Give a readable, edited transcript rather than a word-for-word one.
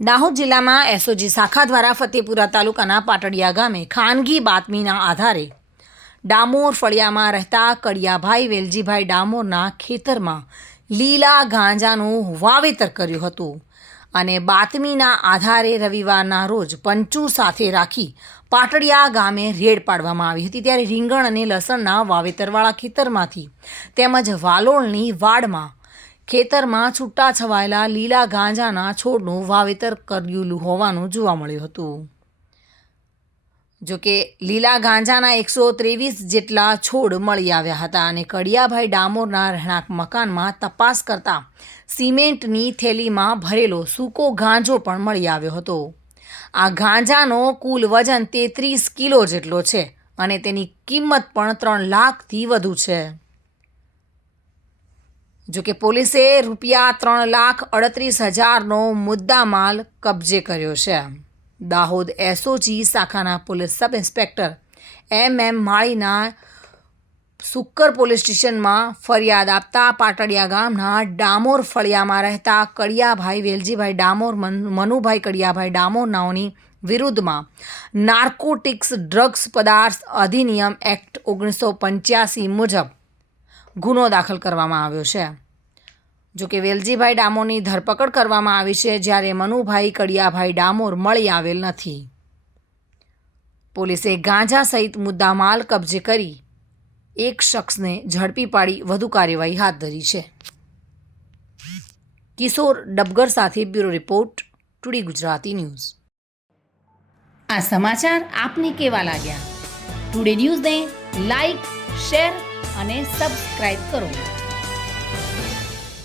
દાહોદ જિલ્લામાં એસઓજી શાખા દ્વારા ફતેપુરા તાલુકાના પાટડિયા ગામે ખાનગી બાતમીના આધારે ડામોર ફળિયામાં રહેતા કડિયાભાઈ વેલજીભાઈ ડામોરના ખેતરમાં લીલા ગાંજાનું વાવેતર કર્યું હતું અને બાતમીના આધારે રવિવારના રોજ પંચુ સાથે રાખી પાટડિયા ગામે રેડ પાડવામાં આવી હતી। ત્યારે રીંગણ અને લસણના વાવેતરવાળા ખેતરમાંથી તેમજ વાલોળની વાડમાં ખેતરમાં છૂટા છવાયેલા લીલા ગાંજાના છોડનું વાવેતર કર્યું હોવાનું જોવા મળ્યું હતું। જોકે લીલા ગાંજાના 123 જેટલા છોડ મળી આવ્યા હતા અને કડિયાભાઈ ડામોરના રહેણાંક મકાનમાં તપાસ કરતા સિમેન્ટની થેલીમાં ભરેલો સૂકો ગાંજો પણ મળી આવ્યો હતો। આ ગાંજાનો કુલ વજન 33 કિલો જેટલો છે અને તેની કિંમત પણ 3 લાખથી વધુ છે। જોકે પોલીસે ₹3,38,000નો મુદ્દામાલ કબજે કર્યો છે। દાહોદ એસઓજી શાખાના પોલીસ સબ ઇન્સ્પેક્ટર MM માળીના સુક્કર પોલીસ સ્ટેશનમાં ફરિયાદ આપતા પાટડિયા ગામના ડામોર ફળિયામાં રહેતા કડિયાભાઈ વેલજીભાઈ ડામોર મનુભાઈ કડિયાભાઈ ડામોરનાઓની વિરુદ્ધમાં નાર્કોટિક્સ ડ્રગ્સ પદાર્થ અધિનિયમ એક્ટ 1985 મુજબ ગુનો દાખલ કરવામાં આવ્યો છે। જોકે વેલજીભાઈ ડામોરની ધરપકડ કરવામાં આવી છે, જ્યારે મનુભાઈ કડિયાભાઈ ડામોર મળી આવેલ નથી। પોલીસે ગાંજા સહિત મુદ્દામાલ કબજે કરી એક શખ્સને ઝડપી પાડી વધુ કાર્યવાહી હાથ ધરી છે। કિશોર ડબગર સાથે bureau report, today Gujarati news. આ સમાચાર આપને કેવા લાગ્યા? ટુડે ન્યૂઝને લાઈક, શેર અને સબસ્ક્રાઇબ કરો।